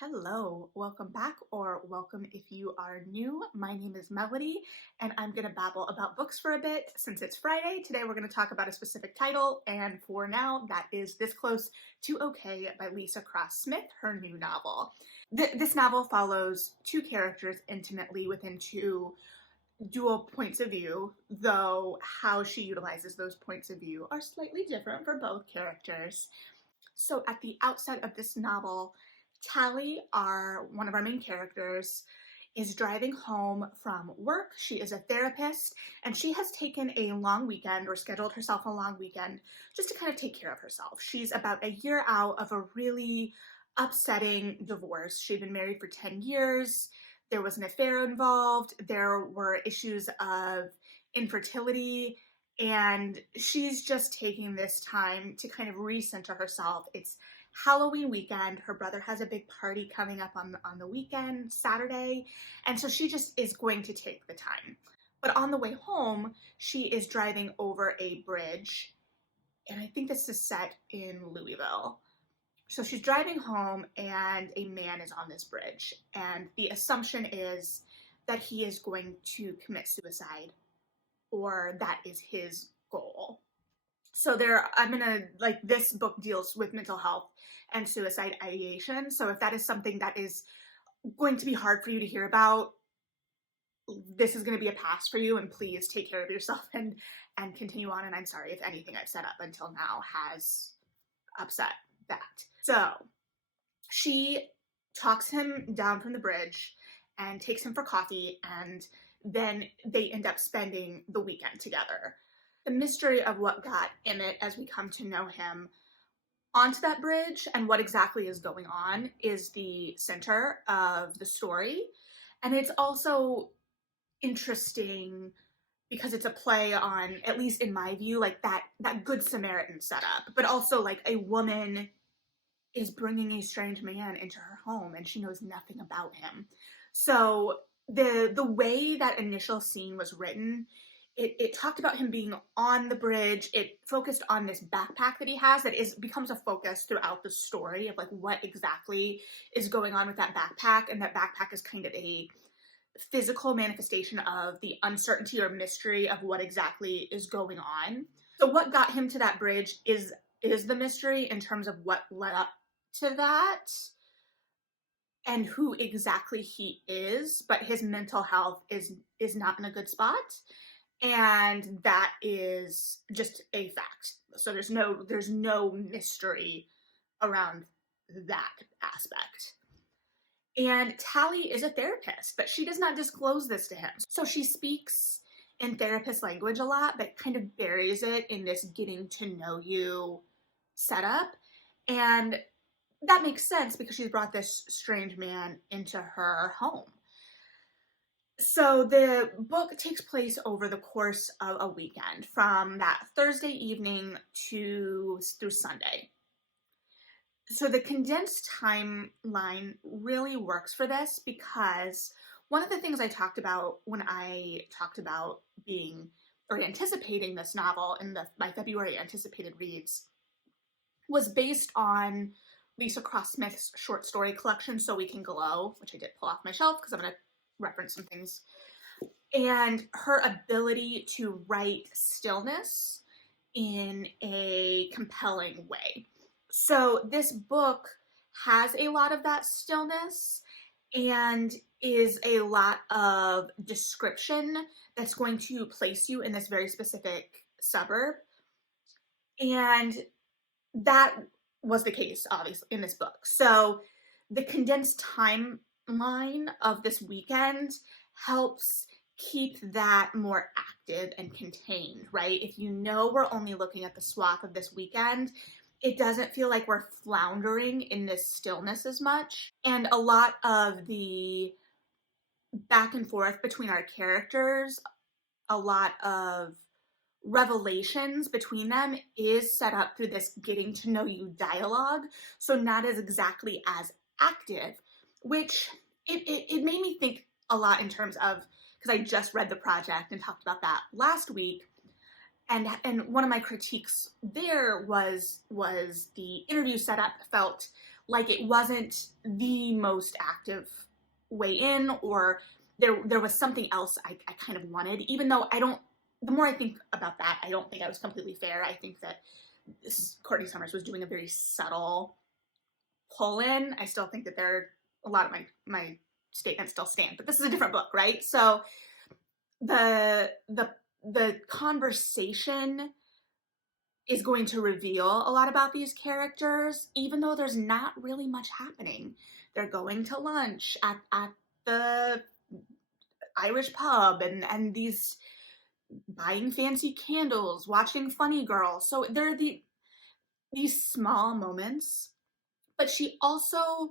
Hello, welcome back, or welcome if you are new. My name is Melody, and I'm going to babble about books for a bit. Since it's Friday, today we're going to talk about a specific title, and for now, that is This Close to Okay by Lisa Cross Smith, her new novel. This novel follows two characters intimately within two dual points of view, though how she utilizes those points of view are slightly different for both characters. So at the outset of this novel, Tally, one of our main characters, is driving home from work. She is a therapist, and she has taken a long weekend or scheduled herself a long weekend just to kind of take care of herself. She's about a year out of a really upsetting divorce. She'd been married for 10 years. There was an affair involved. There were issues of infertility, and she's just taking this time to kind of recenter herself. It's Halloween weekend. Her brother has a big party coming up on the weekend, Saturday, and so she just is going to take the time. But on the way home, she is driving over a bridge, and I think this is set in Louisville. So she's driving home, and a man is on this bridge, and the assumption is that he is going to commit suicide, or that is his goal. So this book deals with mental health and suicide ideation. So if that is something that is going to be hard for you to hear about, this is going to be a pass for you, and please take care of yourself and continue on. And I'm sorry if anything I've said up until now has upset that. So she talks him down from the bridge and takes him for coffee, and then they end up spending the weekend together. The mystery of what got Emmett, as we come to know him, onto that bridge and what exactly is going on is the center of the story. And it's also interesting because it's a play on, at least in my view, like that Good Samaritan setup, but also like a woman is bringing a strange man into her home and she knows nothing about him. So the way that initial scene was written, it talked about him being on the bridge. It focused on this backpack that he has that becomes a focus throughout the story of like what exactly is going on with that backpack. And that backpack is kind of a physical manifestation of the uncertainty or mystery of what exactly is going on. So what got him to that bridge is the mystery in terms of what led up to that and who exactly he is, but his mental health is not in a good spot. And that is just a fact. So there's no mystery around that aspect. And Tally is a therapist, but she does not disclose this to him. So she speaks in therapist language a lot, but kind of buries it in this getting to know you setup. And that makes sense because she's brought this strange man into her home. So the book takes place over the course of a weekend from that Thursday evening through Sunday. So the condensed timeline really works for this because one of the things I talked about when I talked about being or anticipating this novel in my February anticipated reads was based on Lisa Cross Smith's short story collection, So We Can Glow, which I did pull off my shelf because I'm going to reference some things, and her ability to write stillness in a compelling way. So this book has a lot of that stillness and is a lot of description that's going to place you in this very specific suburb. And that was the case, obviously, in this book. So the condensed timeline of this weekend helps keep that more active and contained, right? If you know we're only looking at the swath of this weekend, it doesn't feel like we're floundering in this stillness as much. And a lot of the back and forth between our characters, a lot of revelations between them is set up through this getting to know you dialogue. So not as exactly as active, which it made me think a lot in terms of, because I just read the project and talked about that last week. And one of my critiques there was the interview setup felt like it wasn't the most active way in, or there was something else I kind of wanted, even though the more I think about that, I don't think I was completely fair. I think that Courtney Summers was doing a very subtle pull in. I still think that a lot of my statements still stand, but this is a different book, right? So the conversation is going to reveal a lot about these characters, even though there's not really much happening. They're going to lunch at the Irish pub, and these buying fancy candles, watching Funny Girl. So there are these small moments, but she also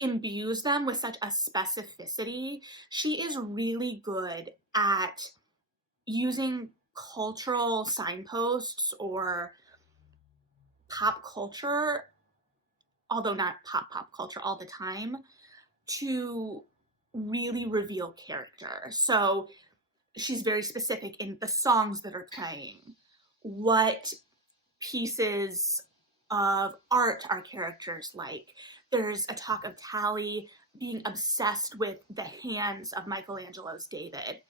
imbues them with such a specificity. She is really good at using cultural signposts or pop culture, although not pop culture all the time, to really reveal character. So she's very specific in the songs that are playing, what pieces of art our characters like. There's a talk of Tally being obsessed with the hands of Michelangelo's David.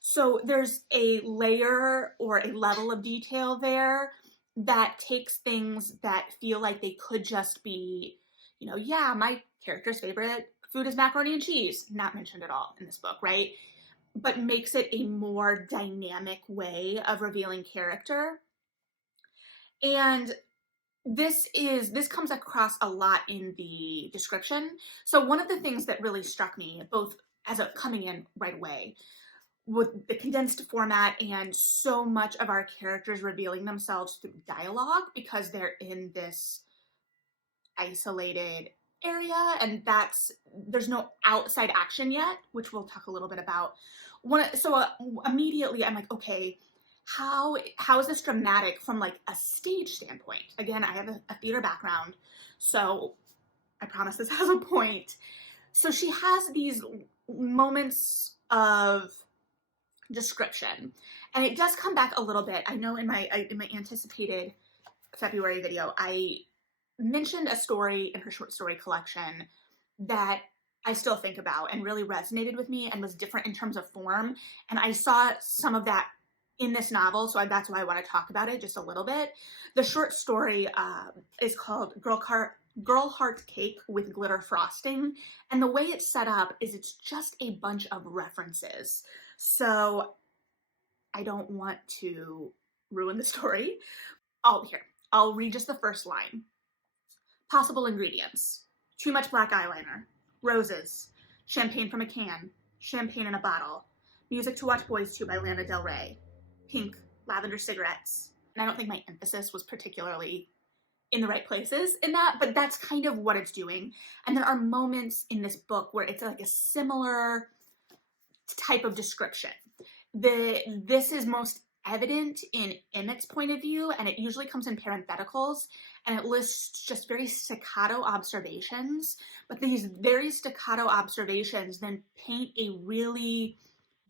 So there's a layer or a level of detail there that takes things that feel like they could just be, yeah, my character's favorite food is macaroni and cheese, not mentioned at all in this book, right? But makes it a more dynamic way of revealing character. And this comes across a lot in the description. So one of the things that really struck me, both as a coming in right away, with the condensed format and so much of our characters revealing themselves through dialogue because they're in this isolated area, and there's no outside action yet, which we'll talk a little bit about. Immediately I'm like, okay, how is this dramatic from like a stage standpoint? Again, I have a theater background, so I promise this has a point. So she has these moments of description, and it does come back a little bit. I know in my anticipated February video, I mentioned a story in her short story collection that I still think about and really resonated with me and was different in terms of form. And I saw some of that in this novel, so that's why I want to talk about it just a little bit. The short story is called Girl Heart Cake with Glitter Frosting. And the way it's set up is it's just a bunch of references. So I don't want to ruin the story. I'll read just the first line. Possible ingredients: too much black eyeliner, roses, champagne from a can, champagne in a bottle, Music to Watch Boys To by Lana Del Rey, pink lavender cigarettes. And I don't think my emphasis was particularly in the right places in that, but that's kind of what it's doing. And there are moments in this book where it's like a similar type of description. This is most evident in Emmett's point of view, and it usually comes in parentheticals, and it lists just very staccato observations, but these very staccato observations then paint a really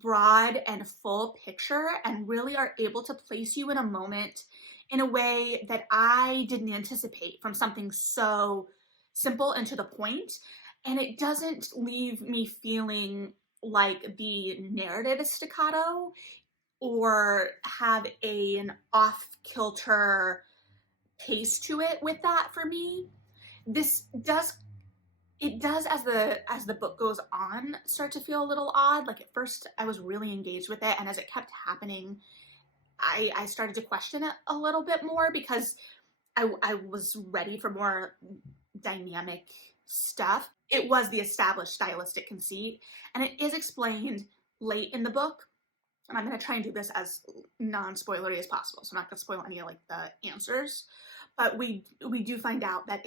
broad and full picture and really are able to place you in a moment in a way that I didn't anticipate from something so simple and to the point. And it doesn't leave me feeling like the narrative is staccato or have an off-kilter pace to it with that for me. It does as the book goes on start to feel a little odd. Like at first I was really engaged with it, and as it kept happening, I started to question it a little bit more because I was ready for more dynamic stuff. It was the established stylistic conceit, and it is explained late in the book. And I'm going to try and do this as non-spoilery as possible, so I'm not going to spoil any of like the answers. But we do find out that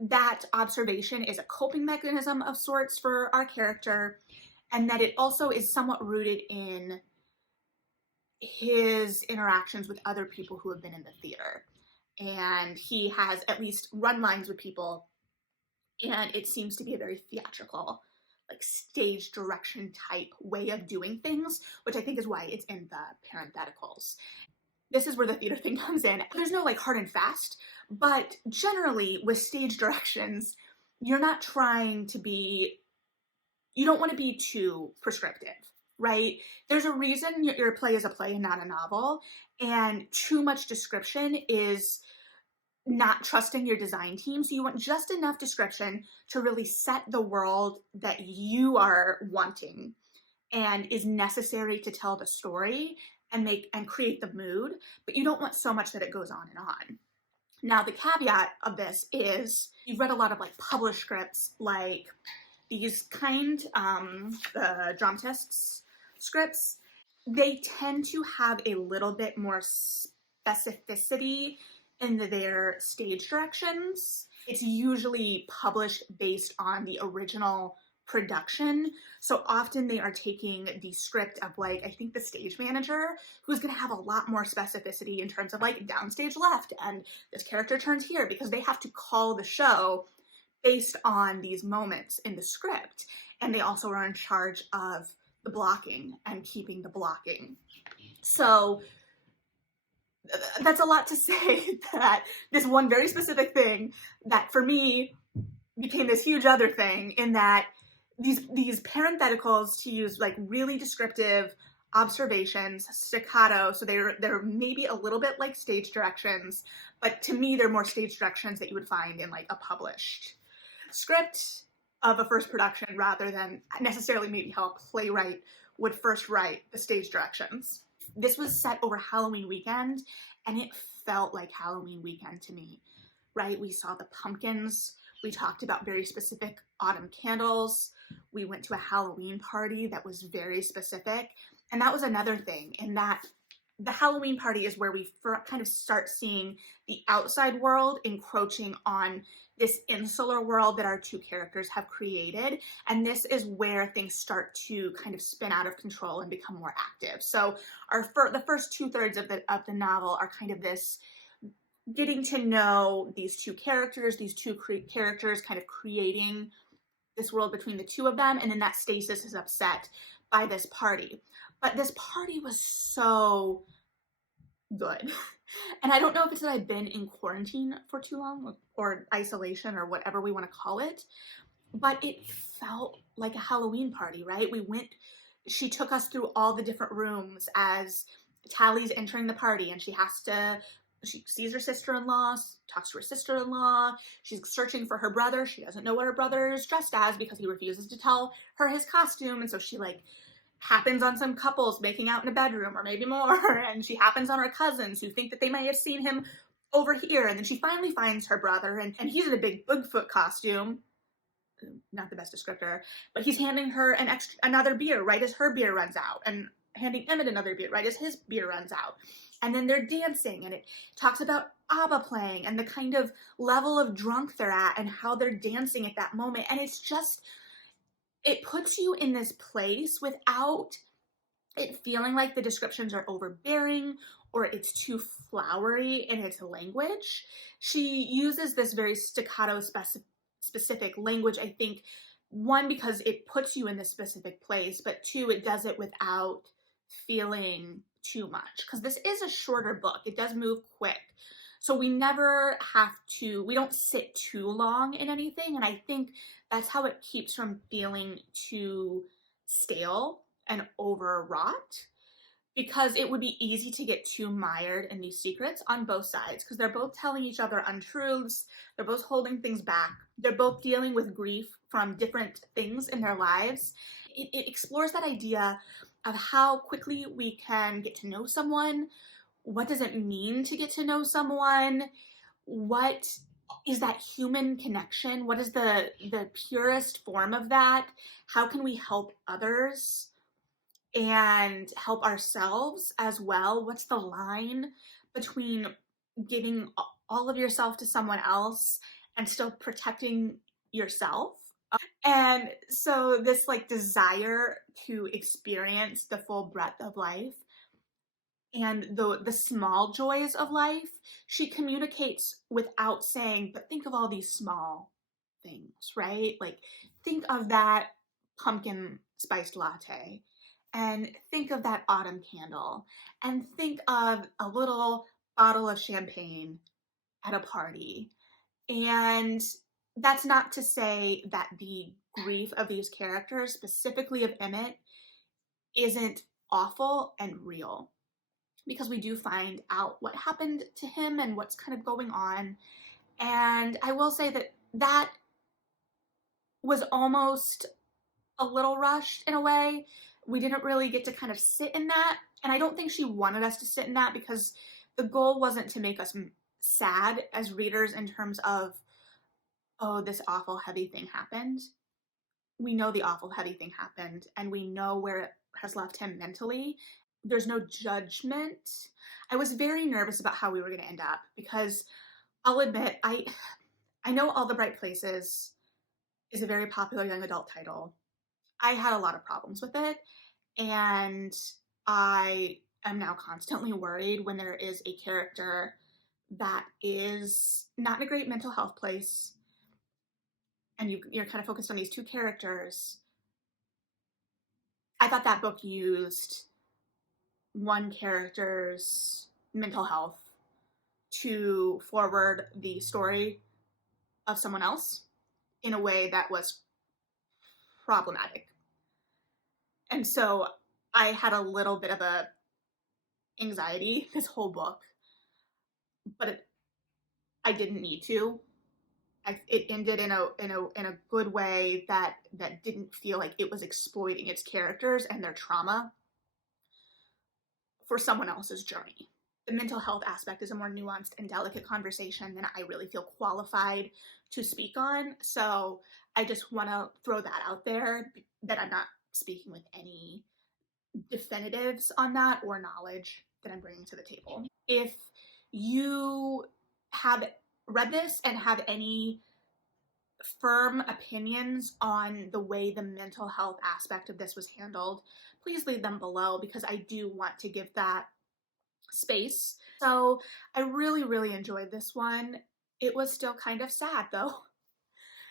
that observation is a coping mechanism of sorts for our character, and that it also is somewhat rooted in his interactions with other people who have been in the theater. And he has at least run lines with people, and it seems to be a very theatrical, like stage direction type way of doing things, which I think is why it's in the parentheticals. This is where the theater thing comes in. There's no like hard and fast, but generally with stage directions, you're not trying to be, you don't want to be too prescriptive, right? There's a reason your play is a play and not a novel, and too much description is not trusting your design team. So you want just enough description to really set the world that you are wanting and is necessary to tell the story and make and create the mood, but you don't want so much that it goes on and on. Now, the caveat of this is you've read a lot of like published scripts, like these the dramatists scripts. They tend to have a little bit more specificity in their stage directions. It's usually published based on the original production. So often they are taking the script of like, I think the stage manager, who's gonna have a lot more specificity in terms of like downstage left and this character turns here, because they have to call the show based on these moments in the script. And they also are in charge of the blocking and keeping the blocking. So that's a lot to say, that this one very specific thing that for me became this huge other thing, in that these parentheticals, to use like really descriptive observations, staccato, so they're maybe a little bit like stage directions, but to me they're more stage directions that you would find in like a published script of a first production, rather than necessarily maybe how a playwright would first write the stage directions. This was set over Halloween weekend, and it felt like Halloween weekend to me, right? We saw the pumpkins. We talked about very specific autumn candles. We went to a Halloween party that was very specific. And that was another thing, in that the Halloween party is where we kind of start seeing the outside world encroaching on this insular world that our two characters have created. And this is where things start to kind of spin out of control and become more active. So the first 2/3 of the novel are kind of this getting to know these two characters kind of creating this world between the two of them. And then that Stasis is upset by this party. But this party was so good. And I don't know if it's that I've been in quarantine for too long, or isolation, or whatever we want to call it, but it felt like a Halloween party, right? She took us through all the different rooms as Tally's entering the party, and she sees her sister-in-law, talks to her sister-in-law, she's searching for her brother. She doesn't know what her brother is dressed as because he refuses to tell her his costume, and so she like happens on some couples making out in a bedroom, or maybe more, and she happens on her cousins who think that they may have seen him over here, and then she finally finds her brother, and he's in a big Bigfoot costume. Not the best descriptor, but he's handing her another beer right as her beer runs out, and handing Emmett another beer right as his beer runs out. And then they're dancing, and it talks about ABBA playing and the kind of level of drunk they're at and how they're dancing at that moment. And it's just, it puts you in this place without it feeling like the descriptions are overbearing or it's too flowery in its language. She uses this very staccato specific language, I think, one, because it puts you in this specific place, but two, it does it without feeling too much, because this is a shorter book. It does move quick. So we don't sit too long in anything. And I think that's how it keeps from feeling too stale and overwrought, because it would be easy to get too mired in these secrets on both sides, because they're both telling each other untruths. They're both holding things back. They're both dealing with grief from different things in their lives. It explores that idea of how quickly we can get to know someone. What does it mean to get to know someone? What is that human connection? What is the purest form of that? How can we help others and help ourselves as well? What's the line between giving all of yourself to someone else and still protecting yourself? And so this like desire to experience the full breadth of life and the small joys of life, she communicates without saying, but think of all these small things, right? Like, think of that pumpkin spiced latte, and think of that autumn candle, and think of a little bottle of champagne at a party. And That's not to say that the grief of these characters, specifically of Emmett, isn't awful and real, because we do find out what happened to him and what's kind of going on. And I will say that that was almost a little rushed in a way. We didn't really get to kind of sit in that. And I don't think she wanted us to sit in that, because the goal wasn't to make us sad as readers in terms of, oh, this awful, heavy thing happened. We know the awful, heavy thing happened, and we know where it has left him mentally. There's no judgment. I was very nervous about how we were going to end up, because I'll admit, I know All the Bright Places is a very popular young adult title. I had a lot of problems with it, and I am now constantly worried when there is a character that is not in a great mental health place, and you're kind of focused on these two characters. I thought that book used one character's mental health to forward the story of someone else in a way that was problematic. And so I had a little bit of a anxiety this whole book, but I didn't need to. It ended in a good way that didn't feel like it was exploiting its characters and their trauma for someone else's journey. The mental health aspect is a more nuanced and delicate conversation than I really feel qualified to speak on. So I just want to throw that out there, that I'm not speaking with any definitives on that or knowledge that I'm bringing to the table. If you have read this and have any firm opinions on the way the mental health aspect of this was handled, please leave them below, because I do want to give that space. So I really, really enjoyed this one. It was still kind of sad though.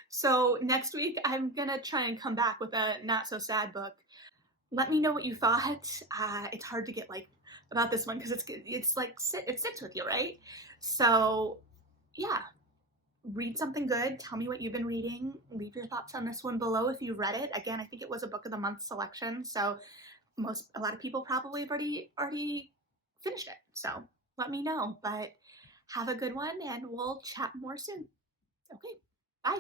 So next week I'm gonna try and come back with a not so sad book. Let me know what you thought. It's hard to get like about this one, because it's like it sits with you, right? So yeah, read something good. Tell me what you've been reading. Leave your thoughts on this one below if you read it. Again, I think it was a book of the month selection, so a lot of people probably have already finished it. So let me know. But have a good one, and we'll chat more soon. Okay, bye.